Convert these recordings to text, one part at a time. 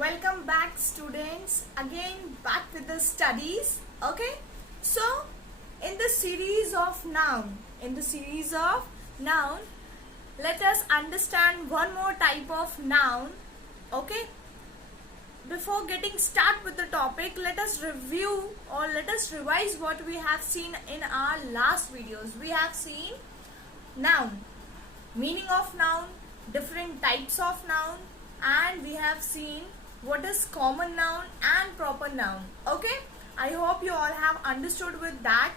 Welcome back, students. Again, back with the studies. Okay. So, in the series of noun, let us understand one more type of noun. Okay. Before getting start with the topic, let us review or let us revise what we have seen in our last videos. We have seen noun, meaning of noun, different types of noun, and we have seen what is common noun and proper noun. Okay, I hope you all have understood with that.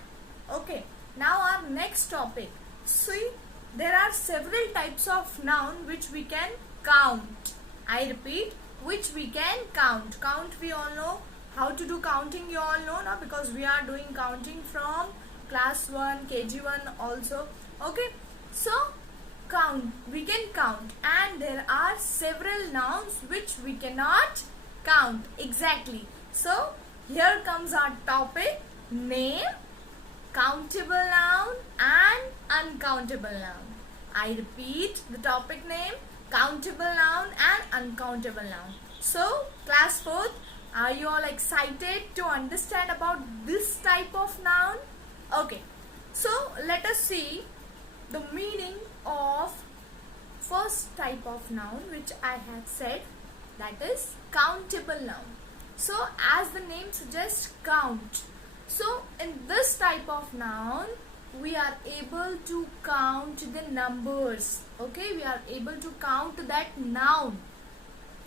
Okay, now our next topic. See, there are several types of noun which we can count. I repeat, which we can count. Count, we all know how to do counting. You all know now, because we are doing counting from class 1, KG1 also. Okay, so count, we can count, and there are several nouns which we cannot count. Exactly. So here comes our topic: name, countable noun and uncountable noun. I repeat the topic name: countable noun and uncountable noun. So class 4th, are you all excited to understand about this type of noun? Okay, so let us see the meaning of first type of noun which I have said, that is countable noun. So as the name suggests, count. So in this type of noun we are able to count the numbers. Okay, we are able to count that noun.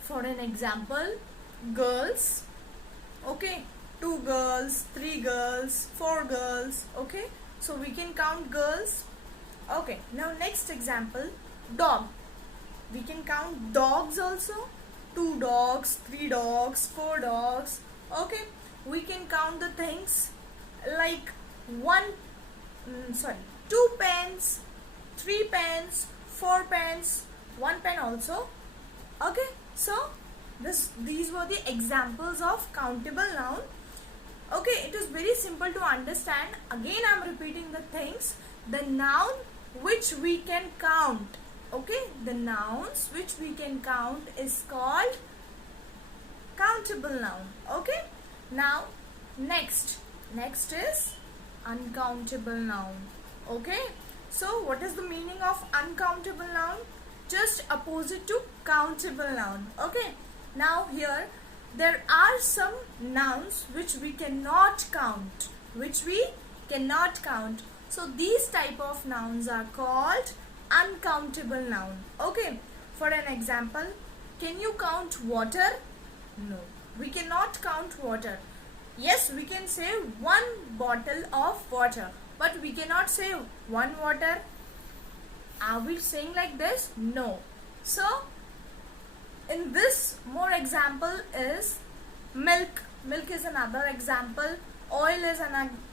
For an example, girls. Okay, 2 girls, 3 girls, 4 girls. Okay, so we can count girls. Okay, now next example, dog. We can count dogs also. 2 dogs, 3 dogs, 4 dogs. Okay, we can count the things like 2 pens, 3 pens, 4 pens, 1 pen also. Okay, so these were the examples of countable noun. Okay, it is very simple to understand. Again, I am repeating the things. The noun which we can count. Okay, the nouns which we can count is called countable noun. Okay, now next is uncountable noun. Okay, so what is the meaning of uncountable noun? Just opposite to countable noun. Okay, now here there are some nouns which we cannot count, so these type of nouns are called uncountable noun. Okay, for an example, can you count water? No, we cannot count water. Yes, we can say 1 bottle of water, but we cannot say 1 water. Are we saying like this? No. So in this, more example is milk. Milk is another example. Oil is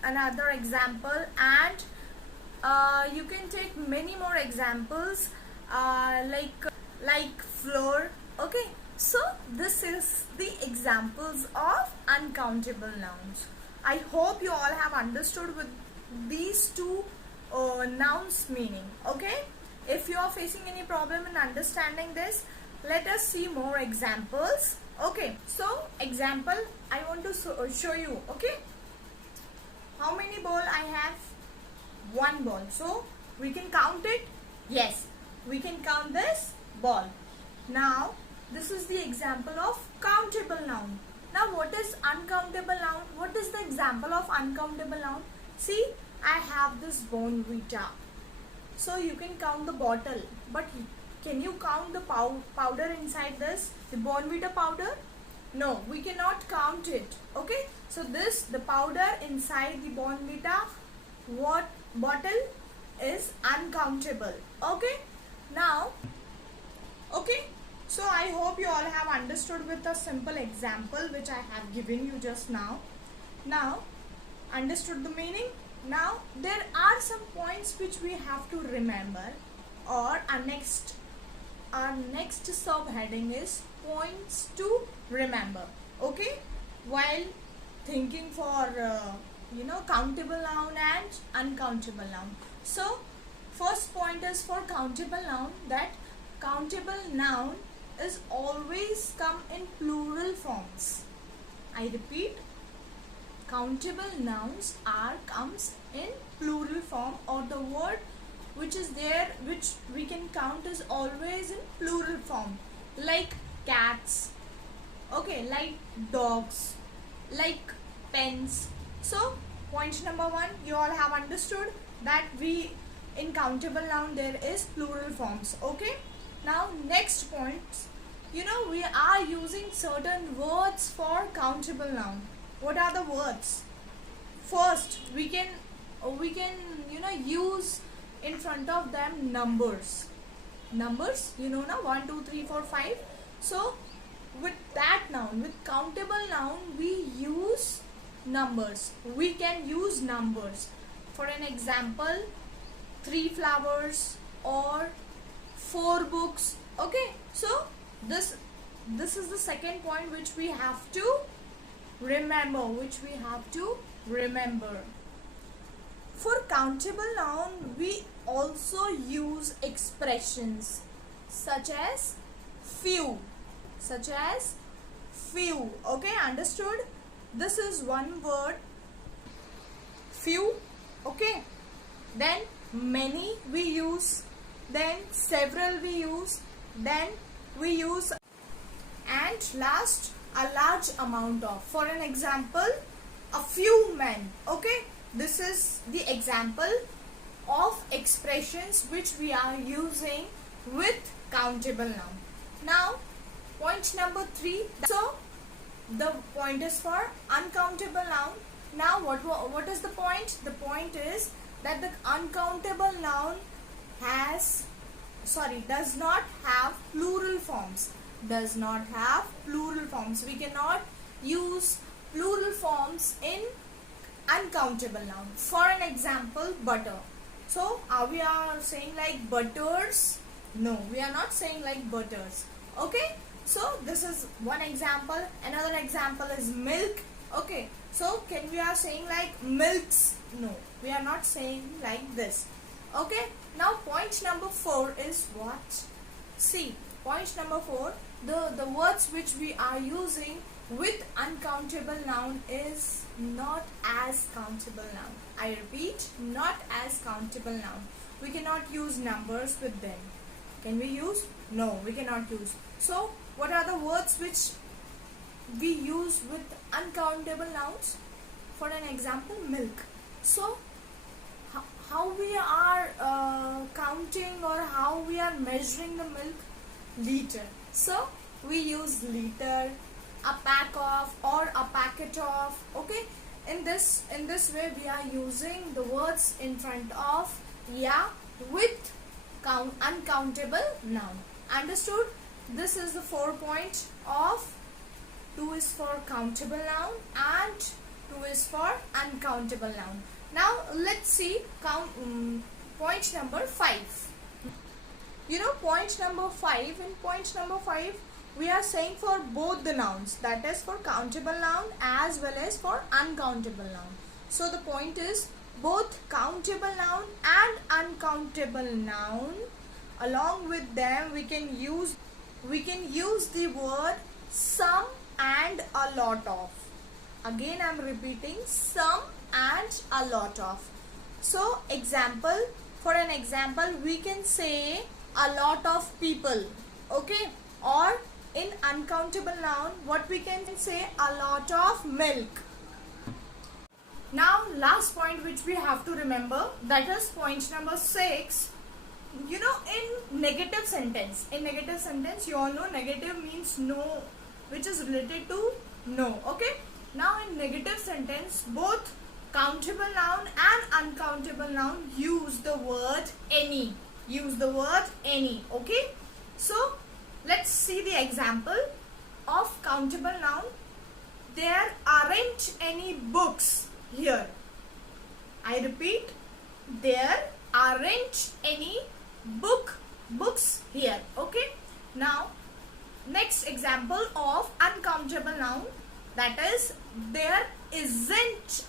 another example, and you can take many more examples like flour. Okay, so this is the examples of uncountable nouns. I hope you all have understood with these two nouns meaning. Okay, if you are facing any problem in understanding this, let us see more examples. Okay, so example I want to show you. Okay, how many ball I have? 1 ball. So we can count it. Yes, we can count this ball. Now this is the example of countable noun. Now what is uncountable noun? What is the example of uncountable noun? See, I have this Bournvita. So you can count the bottle, but can you count the powder inside this? The Bournvita powder? No, we cannot count it. Okay, so the powder inside the Bournvita bottle is uncountable. Okay, now, okay, so I hope you all have understood with a simple example which I have given you just now. Now, understood the meaning? Now, there are some points which we have to remember, or our next subheading is points to remember. Okay, while thinking for countable noun and uncountable noun. So first point is for countable noun, that countable noun is always come in plural forms. I repeat, countable nouns are comes in plural form, or the word which is there which we can count is always in plural form, like cats, okay, like dogs, like pens. So point number 1, you all have understood that we in countable noun there is plural forms. Okay, now next point, we are using certain words for countable noun. What are the words? First, we can use in front of them numbers. Numbers, now 1 2 3 4 5. So with that noun, with countable noun, we use numbers. We can use numbers. For an example, 3 flowers or 4 books. Okay, so this is the second point which we have to remember, For countable noun, we also use expressions such as few. Okay, understood? This is one word, few. Okay, then many we use, then several we use, then we use, and last, a large amount of. For an example, a few men. Okay, this is the example of expressions which we are using with countable noun. Now point number 3, so the point is for uncountable noun. Now what is the point? The point is that the uncountable noun does not have plural forms. We cannot use plural forms in uncountable noun. For an example, butter. So we are saying like butters? No, we are not saying like butters. Okay, so this is one example. Another example is milk. Okay, so we are saying like milks? No, we are not saying like this. Okay, now point number 4 is what? See, point number 4, the words which we are using with uncountable noun is not as countable noun. I repeat, not as countable noun. We cannot use numbers with them. Can we use? No, we cannot use. So what are the words which we use with uncountable nouns? For an example, milk. So how we are counting or how we are measuring the milk? Liter. So we use liter, a pack of, or a packet of. Okay, in this way we are using the words in front of with uncountable noun. Understood? This is the 4 point of 2 is for countable noun and 2 is for uncountable noun. Now let's see point number 5. Point number 5. In point number 5, we are saying for both the nouns, that is for countable noun as well as for uncountable noun. So the point is both countable noun and uncountable noun, along with them we can use the word some and a lot of. Again I am repeating, some and a lot of. So for an example we can say a lot of people. Okay, or in uncountable noun what we can say, a lot of milk. Now last point which we have to remember, that is point number 6. In negative sentence, you all know negative means no, which is related to no. Okay, now in negative sentence, both countable noun and uncountable noun use the word any. Okay, so let's see the example of countable noun. There aren't any books here. I repeat, there aren't any books here. Okay, now next example of uncountable noun, that is there isn't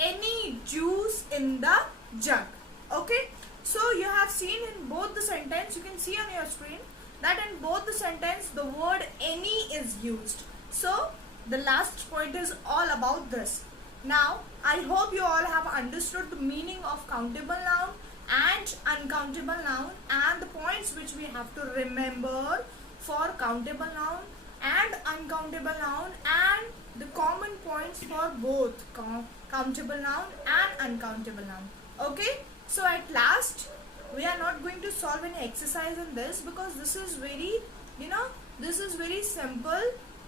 any juice in the jug. Okay, so you have seen in both the sentence, you can see on your screen, that in both the sentence the word any is used. So the last point is all about this. Now I hope you all have understood the meaning of countable noun and uncountable noun and the points which we have to remember for countable noun and uncountable noun and the common points for both countable noun and uncountable noun. Okay, so at last we are not going to solve any exercise in this because this is very, this is very simple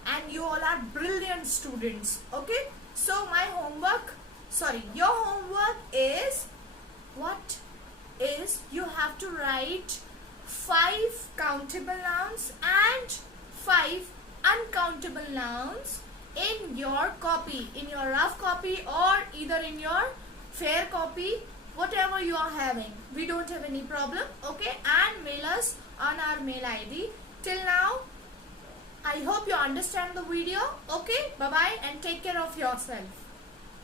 and you all are brilliant students. Okay, so my homework, your homework is, what is, you have to write 5 countable nouns and 5 uncountable nouns in your copy, in your rough copy or either in your fair copy, whatever you are having. We don't have any problem. Okay, and mail us on our mail ID. Till now, I hope you understand the video. Okay, bye bye and take care of yourself.